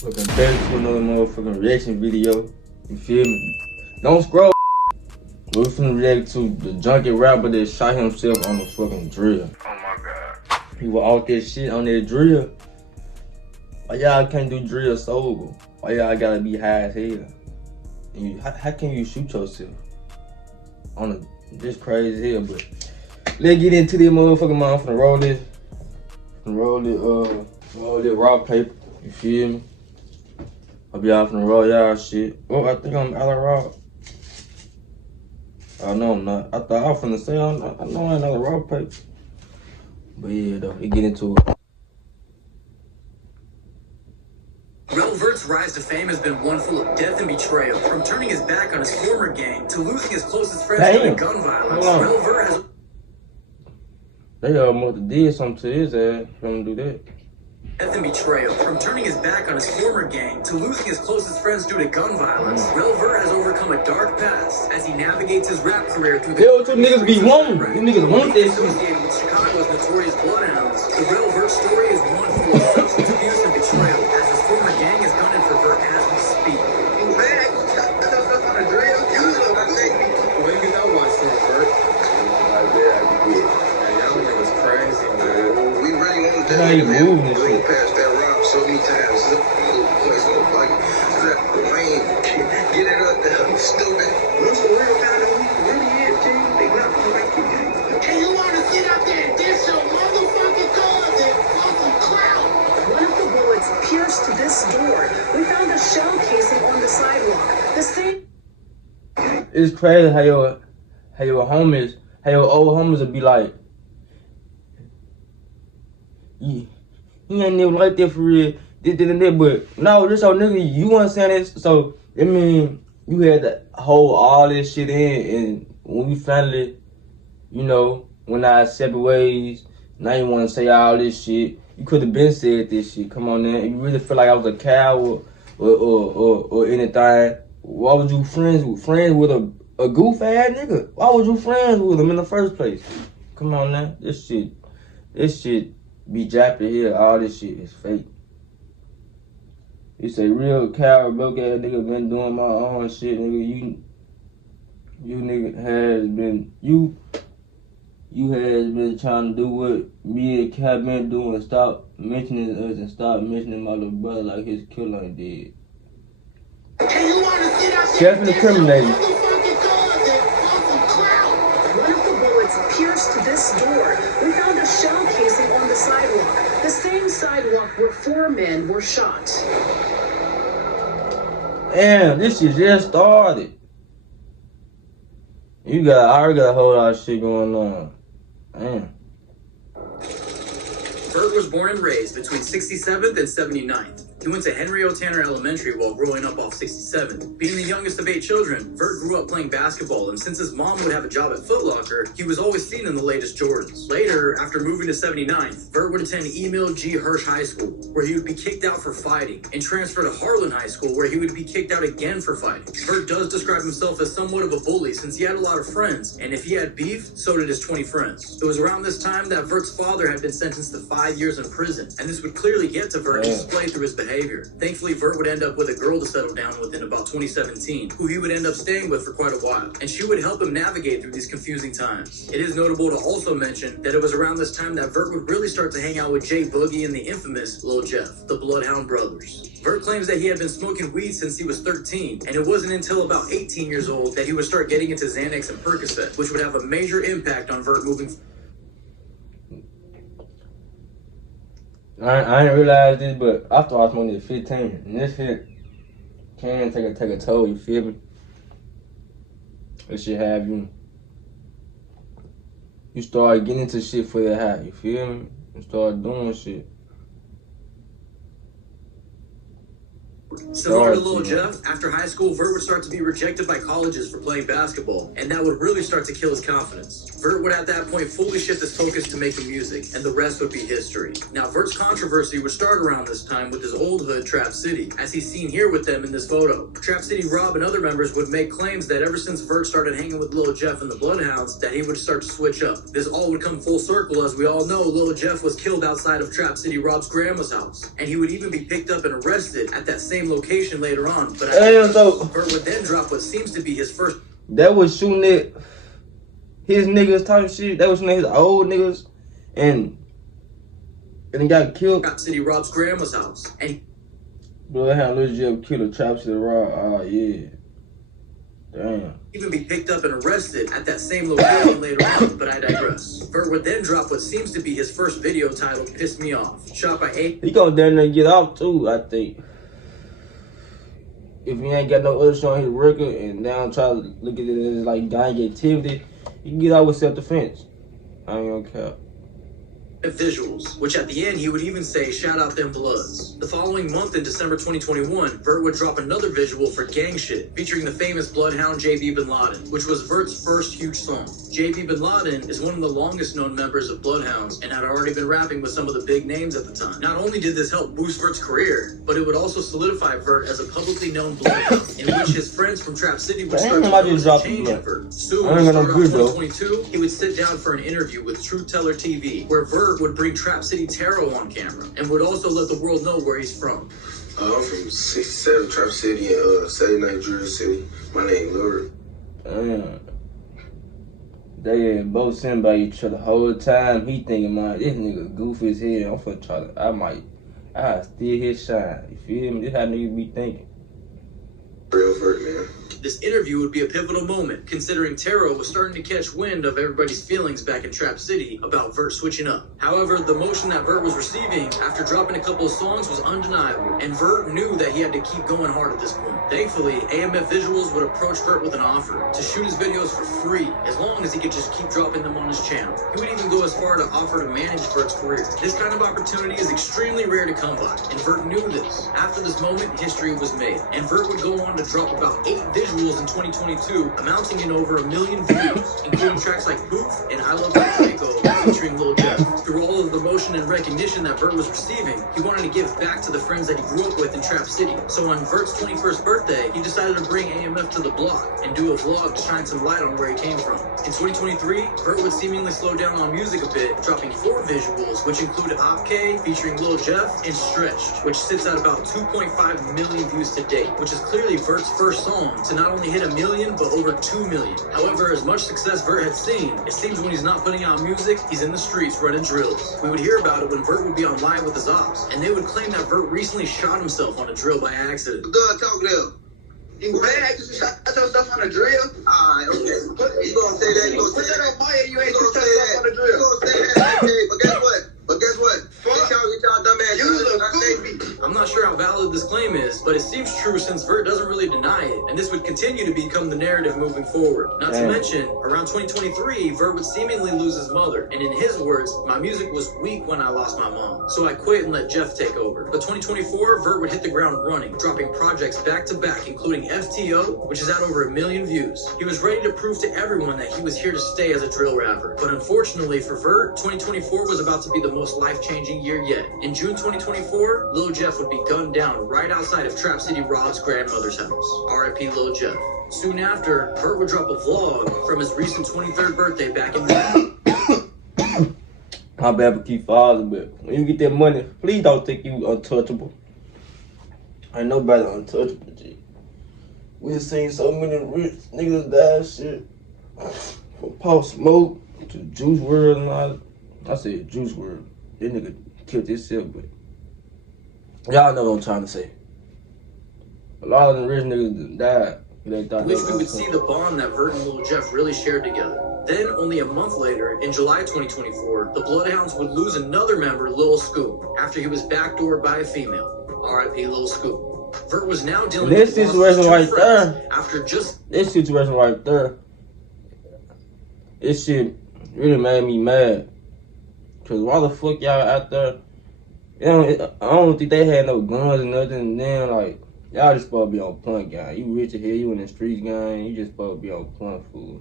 Looking back to another motherfucking reaction video. You feel me? Don't scroll. We're finna react to the Junkie rapper that shot himself on the fucking drill. Oh my god. He was out that shit on that drill. Why y'all can't do drill sober? Why y'all gotta be high as hell? And how can you shoot yourself? On this crazy hell, but let's get into this motherfucking mouth. I'm finna roll this raw paper. You feel me? I'll be out finna roll y'all shit. Oh, I think I'm out of raw. Oh, no, I'm not. I thought I was finna say, I know I ain't out of raw paper. But yeah, though, we get into it. Rell Vert's rise to fame has been one full of death and betrayal. From turning his back on his former gang to losing his closest friends due to gun violence, Rell Vert has... They almost did something to his ass for him to do that. Death and betrayal. From turning his back on his former gang to losing his closest friends due to gun violence, Rell Vert has overcome a dark past as he navigates his rap career through the... Yo, two niggas be wanting. You niggas want this shit. Associated with Chicago's notorious bloodhounds, the Rell Vert story is one full of substance abuse and betrayal as his former gang is gunning for Vert as we speak. How you moving this shit? Past that rock so many times. Get it up there, stupid. What's the real kind of really is, G? They not like you. And you want to sit up there and diss your motherfucking cause and fucking clout? One of the bullets pierced this door. We found a shell casing on the sidewalk. The same. It's crazy how your old homies would be like, you ain't never like that for real, this and that, but no, this old nigga, you understand this? So, I mean, you had to hold all this shit in, and when we finally, you know, went our separate ways, now you want to say all this shit. You could have been said this shit. Come on, man. You really feel like I was a coward or anything? Why was you friends with a goof ass nigga? Why was you friends with him in the first place? Come on, now. This shit be japping here. All this shit is fake. You say real coward, broke ass nigga been doing my own shit, nigga. You nigga has been trying to do what me and Cap been doing. Stop mentioning us and stop mentioning my little brother like his killer ain't dead. And you want to sit up there and diss your Self-incriminating. motherfucking cause and fucking clout? One of the bullets pierced this door. We found a shell casing on the sidewalk. The same sidewalk where 4 men were shot. Damn, this shit just started. I already got a whole lot of shit going on. Damn. Vert was born and raised between 67th and 79th. He went to Henry O. Tanner Elementary while growing up off 67th. Being the youngest of 8 children, Vert grew up playing basketball, and since his mom would have a job at Foot Locker, he was always seen in the latest Jordans. Later, after moving to 79th, Vert would attend Emil G. Hirsch High School, where he would be kicked out for fighting, and transfer to Harlan High School, where he would be kicked out again for fighting. Vert does describe himself as somewhat of a bully since he had a lot of friends, and if he had beef, so did his 20 friends. It was around this time that Vert's father had been sentenced to 5 years in prison, and this would clearly get to Vert and display through his behavior. Thankfully, Vert would end up with a girl to settle down with in about 2017, who he would end up staying with for quite a while, and she would help him navigate through these confusing times. It is notable to also mention that it was around this time that Vert would really start to hang out with J Boogie and the infamous Lil Jeff, the Bloodhound Brothers. Vert claims that he had been smoking weed since he was 13, and it wasn't until about 18 years old that he would start getting into Xanax and Percocet, which would have a major impact on Vert moving forward. I didn't realize this, but I started smoking at 15, and this shit can take a toll. You feel me? It should have you. You start getting into shit for that high. You feel me? You start doing shit. Similar to Lil Jeff, after high school, Vert would start to be rejected by colleges for playing basketball, and that would really start to kill his confidence. Vert would at that point fully shift his focus to making music, and the rest would be history. Now, Vert's controversy would start around this time with his old hood, Trap City, as he's seen here with them in this photo. Trap City Rob and other members would make claims that ever since Vert started hanging with Lil Jeff and the Bloodhounds, that he would start to switch up. This all would come full circle, as we all know Lil Jeff was killed outside of Trap City Rob's grandma's house, and he would even be picked up and arrested at that same location later on. But Vert would then drop what seems to be his first. That was shooting at his niggas type shit. That was shooting at his old niggas, and he got killed. Trap City Rob's grandma's house, and Bloodhound Lil Jeff killed a Trap City Rob. Ah, yeah. Damn. Even be picked up and arrested at that same location later on, but I digress. Vert would then drop what seems to be his first video titled Piss Me Off, shot by A. He gonna down there and get off too, I think. If he ain't got no other shit on his record and now try to look at it as like gang activity, he can get out with self-defense. I ain't gonna cap. Visuals, which at the end he would even say, shout out them bloods. The following month in December 2021, Vert would drop another visual for Gang Shit, featuring the famous bloodhound JB Bin Laden, which was Vert's first huge song. JB Bin Laden is one of the longest known members of Bloodhounds and had already been rapping with some of the big names at the time. Not only did this help boost Vert's career, but it would also solidify Vert as a publicly known bloodhound, in which his friends from Trap City would start to change in Vert. Soon, in 2022, he would sit down for an interview with Truth Teller TV, where Vert would bring Trap City Tarot on camera and would also let the world know where he's from. I'm from 67 Trap City and 79 Jersey City. My name Vert. They had both sitting by each other the whole time. He thinking, man, this nigga goofy as hell. I'm finna try to, I steal his shine. You feel me? This how niggas be thinking. Real Vert, man. This interview would be a pivotal moment, considering Tarot was starting to catch wind of everybody's feelings back in Trap City about Vert switching up. However, the motion that Vert was receiving after dropping a couple of songs was undeniable, and Vert knew that he had to keep going hard at this point. Thankfully, AMF Visuals would approach Vert with an offer to shoot his videos for free, as long as he could just keep dropping them on his channel. He would even go as far to offer to manage Vert's career. This kind of opportunity is extremely rare to come by, and Vert knew this. After this moment, history was made, and Vert would go on to drop about 8 visuals in 2022, amounting in over 1 million views, including tracks like Poof and I Love My Draco featuring Lil Jeff. Through all of the motion and recognition that Vert was receiving, he wanted to give back to the friends that he grew up with in Trap City. So on Vert's 21st birthday, he decided to bring AMF to the block and do a vlog to shine some light on where he came from. In 2023, Vert would seemingly slow down on music a bit, dropping 4 visuals, which included Op K featuring Lil Jeff and Stretched, which sits at about 2.5 million views to date, which is clearly Vert's first song to not only hit 1 million, but over 2 million. However, as much success Vert had seen, it seems when he's not putting out music, he's in the streets running drills. We would hear about it when Vert would be on live with his ops, and they would claim that Vert recently shot himself on a drill by accident. Good talk there. You mad you shot yourself on a drill? Alright, okay. You gonna say that? You gonna say that on fire? You ain't gonna say that on the drill. You gonna say that? Okay, but guess what? Get y'all dumb ass. I'm not sure how valid this claim is, but it seems true since Vert doesn't really deny it, and this would continue to become the narrative moving forward. Not to mention, around 2023, Vert would seemingly lose his mother, and in his words, my music was weak when I lost my mom, so I quit and let Jeff take over. But 2024, Vert would hit the ground running, dropping projects back to back, including FTO, which is at over 1 million views. He was ready to prove to everyone that he was here to stay as a drill rapper, but unfortunately for Vert, 2024 was about to be the most life-changing year yet. In June 2024, Lil Jeff would be gunned down right outside of Trap City Rob's grandmother's house. R.I.P. Lil Jeff. Soon after, Vert would drop a vlog from his recent 23rd birthday back in May. My bad for keep following, but when you get that money, please don't think you untouchable. Ain't nobody untouchable, G. We just seen so many rich niggas die shit. From Paul Smoke to Juice WRLD and all that. I said Juice WRLD. This nigga killed himself, but y'all know what I'm trying to say. A lot of the rich niggas died. Which we would see the bond that Vert and Lil Jeff really shared together. Then, only a month later, in July 2024, the Bloodhounds would lose another member, Lil Scoop, after he was backdoored by a female. R.I.P. Lil Scoop. Vert was now dealing with this situation right there. After just this situation right there. This shit really made me mad. Cause why the fuck y'all out there? I don't think they had no guns or nothing. And then like Y'all just supposed to be on point, guy. You rich as hell, you in the streets, guy. You just supposed to be on point, fool.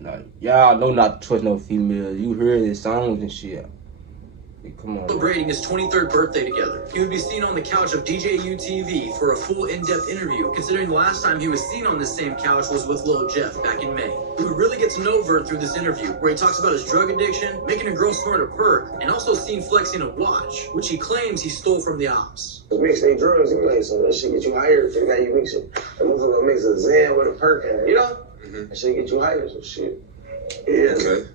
Like, y'all know not to trust no females. You heard his songs and shit. Come on. Celebrating his 23rd birthday together. He would be seen on the couch of DJU TV for a full in-depth interview, considering the last time he was seen on this same couch was with Lil Jeff back in May. We would really get to know Vert through this interview, where he talks about his drug addiction, making a girl snort a perk, and also seen flexing a watch, which he claims he stole from the ops. Mixing drugs, you like, so that shit get you higher. So now you mix it. The motherfucker mix a Zen with a perk, and you know? That shit get you higher, so shit. Yeah. Okay.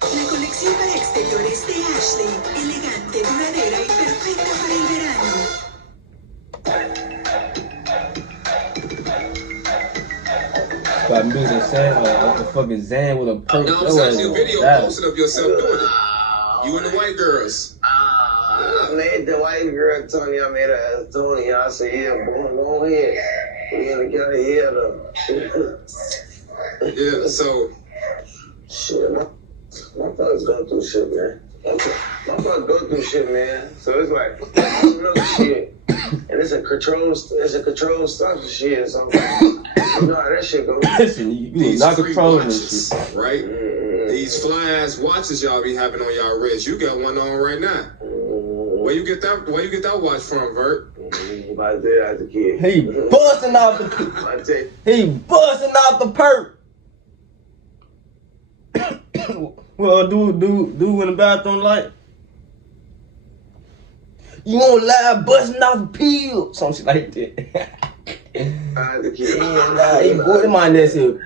La colección para exteriores de Ashley, elegante, duradera y perfecta para el verano. Got mixing sand, like the fucking Zan with a perk. No, I'm actually a video posted of yourself doing it. You and the white girls. I made the white girl Tony. I made her as Tony. I said, yeah, boy, go ahead. We gotta get ahead of Yeah, so. Shit, my father's going through shit, man. My father go through shit, man. So it's like real shit, and it's a control stuff for shit. So you know how that shit goes. Listen, you not controlling this shit, right? These fly ass watches y'all be having on y'all wrist. You got one on right now. Where you get that? Where you get that watch from, Vert? About there as a kid. He busting out the. He busting out the perk. Well, do in the bathroom like you won't lie, busting off a pill, some shit like that. Yeah, nah, he boy, that man that's it.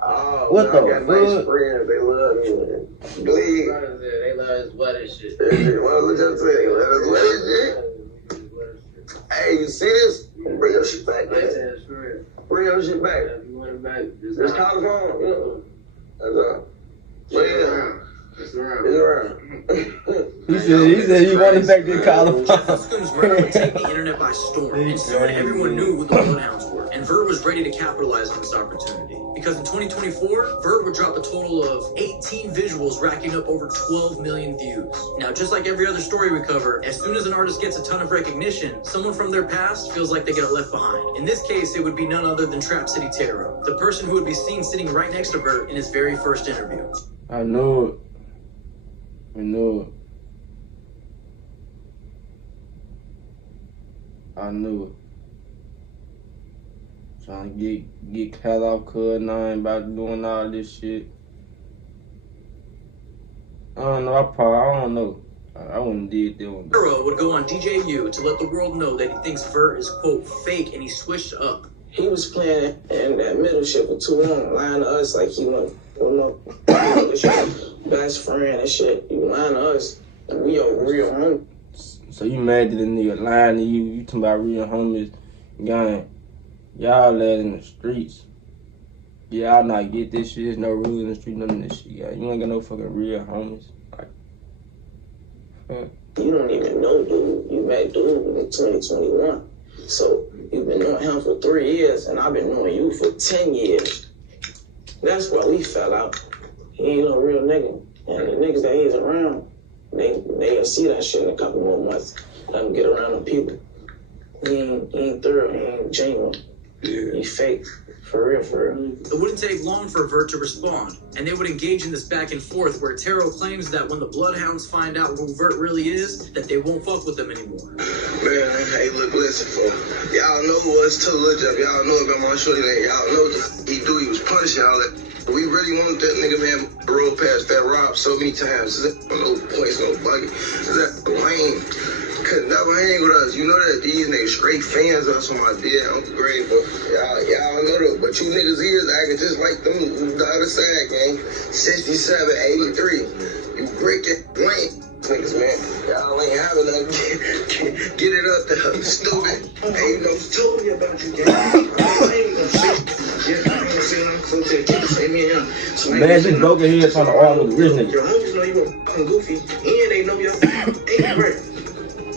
Oh, what the fuck? Nice friends, they love me, man. Bleed. They love his wet and shit. Well, look just say, let us wet and shit. Hey, you see this? Bring your shit back, man. Bring your shit back. Just call the phone, you know. That's all. Yeah. It's around. He said he wanted back to call him. Jeff would take the internet by storm, and soon everyone knew who the Bloodhounds were, and Vert was ready to capitalize on this opportunity. Because in 2024, Vert would drop a total of 18 visuals, racking up over 12 million views. Now, just like every other story we cover, as soon as an artist gets a ton of recognition, someone from their past feels like they get left behind. In this case, it would be none other than Trap City Taro, the person who would be seen sitting right next to Vert in his very first interview. I know it. I knew it. Trying to get cut off, cuz nine about doing all this shit. I don't know. I don't know. I wouldn't did that one. Rell would go on DJU to let the world know that he thinks Vert is quote fake, and he switched up. He was playing in that middle shit for too long, lying to us like he went, best friend and shit. You lying to us, and we are real homies. So you mad that the nigga lying to you? You talking about real homies? Gang, y'all led in the streets. Y'all not get this shit. There's no rules in the street, none of this shit. Yeah, you ain't got no fucking real homies. Like, You don't even know dude. You met dude in 2021. So you've been knowing him for 3 years, and I've been knowing you for 10 years. That's why we fell out. He ain't no real nigga. And the niggas that he's around, they'll see that shit in a couple more months. Let him get around the people. He ain't thorough, he ain't genuine. Yeah. He fake. For real, for real. It wouldn't take long for Vert to respond, and they would engage in this back and forth where Taro claims that when the Bloodhounds find out who Vert really is, that they won't fuck with them anymore. Man, hey, look, listen, for y'all know who was too Lil Jeff. Y'all know about my shorty, man. Y'all know what he do. He was punishing all that. We really want that nigga, man, roll past that Rob so many times. No points, no bucket. That lame. Could never hang with us. You know that these niggas straight fans of us on my dead Uncle Grave, but y'all know that. But you niggas is acting just like them the other side, gang. 67, 83. You break it, lame niggas, man. Y'all ain't having nothing. Get it up there, stupid. Ain't no story about you, gang. I ain't gonna say. Yeah, I ain't gonna say nothing. So say me and him. man, this broken head trying to argue with the rich nigga. Your homies know you a fucking goofy, and they know your ain't great.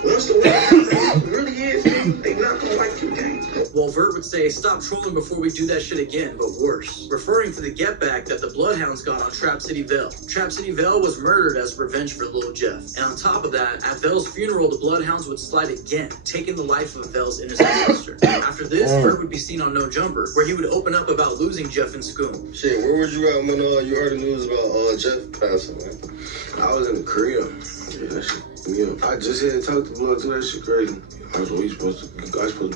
Once the world really is, they not gonna like you, gang. while Vert would say, "Stop trolling before we do that shit again, but worse," referring to the get back that the Bloodhounds got on Trap City Vell. Trap City Vell was murdered as revenge for Lil Jeff, and on top of that, at Vell's funeral, the Bloodhounds would slide again, taking the life of Vell's innocent sister. After this, Vert would be seen on No Jumper, where he would open up about losing Jeff and Scoom. Shit, where was you at when you heard the news about Jeff passing, man? I was in the crib. Yeah, that shit. Yeah, I just had to talk to Blood too. That shit crazy. I was supposed to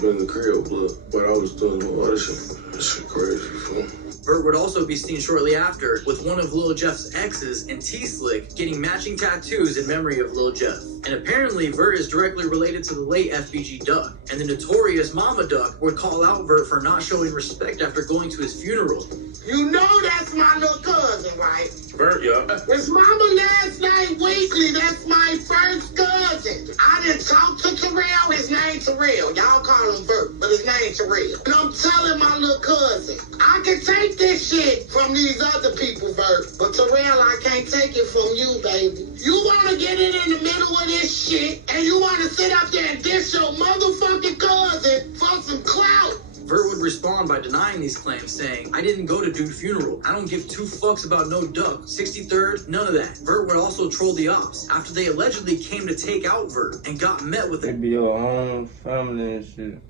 be in the crib with Blood, but I was doing some other shit. That shit crazy, you feel me? Vert would also be seen shortly after with one of Lil Jeff's exes and T-Slick getting matching tattoos in memory of Lil Jeff. And apparently, Vert is directly related to the late FBG Duck, and the notorious Mama Duck would call out Vert for not showing respect after going to his funeral. You know that's my little cousin, right? Vert, yeah. His mama last name Weekly. That's my first cousin. I didn't talk to Terrell. His name Terrell. Y'all call him Vert, but his name Terrell. And I'm telling my little cousin, I can take this shit from these other people, Vert, but Terrell, I can't take it from you, baby. You want to get in the middle of this shit, and you want to sit up there and diss your motherfucking cousin for some clout. Vert would respond by denying these claims, saying, "I didn't go to Dude's funeral. I don't give two fucks about no Duck. 63rd, none of that." Vert would also troll the ops after they allegedly came to take out Vert and got met with They be your own family and shit.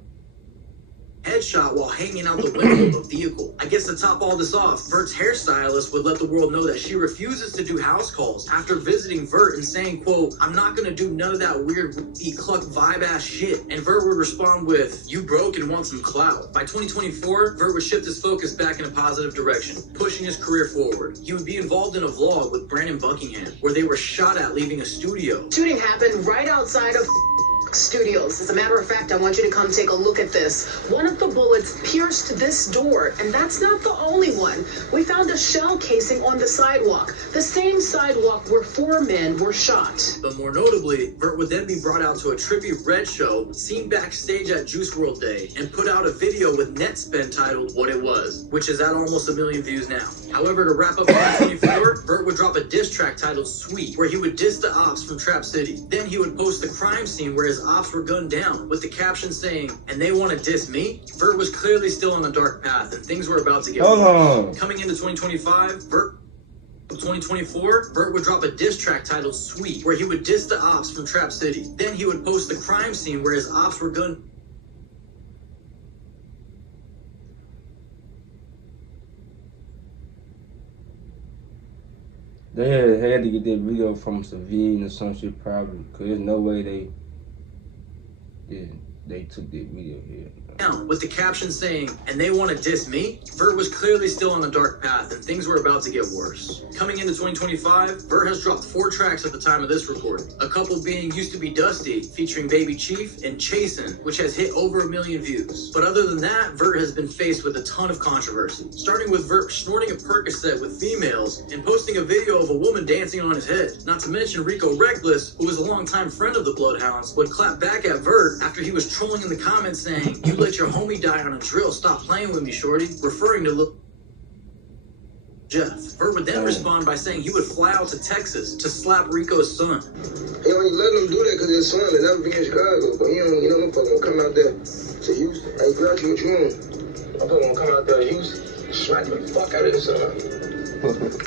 headshot while hanging out the window of a vehicle. I guess to top all this off, Vert's hairstylist would let the world know that she refuses to do house calls after visiting Vert and saying, quote, "I'm not gonna do none of that weird cluck vibe ass shit." And Vert would respond with, "You broke and want some clout." By 2024, Vert would shift his focus back in a positive direction, pushing his career forward. He would be involved in a vlog with Brandon Buckingham, where they were shot at leaving a studio. Shooting happened right outside of Studios. As a matter of fact, I want you to come take a look at this. One of the bullets pierced this door, and that's not the only one. We found a shell casing on the sidewalk, the same sidewalk where 4 men were shot. But more notably, Vert would then be brought out to a trippy Red show, seen backstage at Juice WRLD Day, and put out a video with Netspend titled What It Was, which is at almost 1 million views now. However, to wrap up 2024, Vert would drop a diss track titled Sweet, where he would diss the ops from Trap City. Then he would post the crime scene where his ops were gunned down, with the caption saying, "And they want to diss me?" Vert was clearly still on a dark path, and things were about to get worse. Coming into 2024, Vert would drop a diss track titled Sweet, where he would diss the ops from Trap City. Then he would post the crime scene where his ops were gunned. They had to get that video from Savine or some shit probably, cause there's no way they took that video here. Now, with the caption saying, "And they want to diss me?" Vert was clearly still on a dark path, and things were about to get worse. Coming into 2025, Vert has dropped 4 tracks at the time of this recording. A couple being Used to Be Dusty, featuring Baby Chief, and Chasin', which has hit over 1 million views. But other than that, Vert has been faced with a ton of controversy. Starting with Vert snorting a Percocet with females, and posting a video of a woman dancing on his head. Not to mention Rico Reckless, who was a longtime friend of the Bloodhounds, would clap back at Vert after he was trolling in the comments saying, "You let your homie die on a drill, stop playing with me, shorty," referring to Lil Jeff. Vert would then respond by saying he would fly out to Texas to slap Rico's son. You know, you let them do that because his son and never be in Chicago. But you know, them folks gonna come out there to Houston. Hey, Grouchy, what you want? I'm gonna come out there to Houston, smack the fuck out of his son.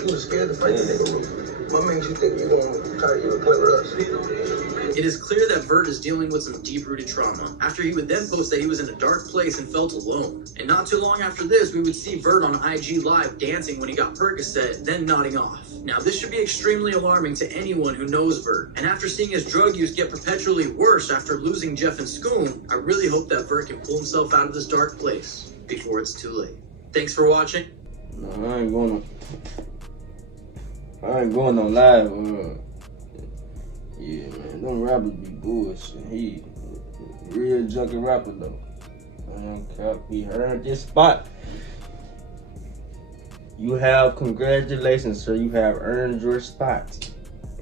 You was scared to fight the nigga. What makes you think you gonna try to even play with us? It is clear that Vert is dealing with some deep-rooted trauma, after he would then post that he was in a dark place and felt alone. And not too long after this, we would see Vert on IG Live dancing when he got Percocet, then nodding off. Now, this should be extremely alarming to anyone who knows Vert. And after seeing his drug use get perpetually worse after losing Jeff and Scoom, I really hope that Vert can pull himself out of this dark place before it's too late. Thanks for watching. No, I ain't going on live. Yeah, man, them rappers be bullshit. He real junkie rapper though. He earned this spot. You have, congratulations, sir. You have earned your spot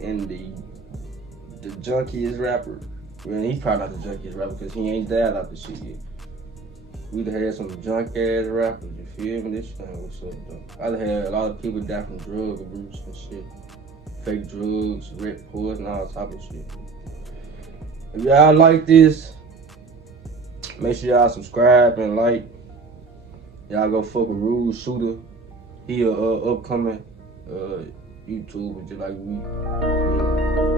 in the junkiest rapper. Well, he probably not the junkiest rapper because he ain't died out the shit yet. We'd have had some junk ass rappers, you feel me? This thing was so dope. I'd have had a lot of people die from drug abuse and shit. Fake drugs, red poison, all type of shit. If y'all like this, Make sure y'all subscribe and like. Y'all go fuck with Rule Shooter. He a upcoming YouTuber just like me.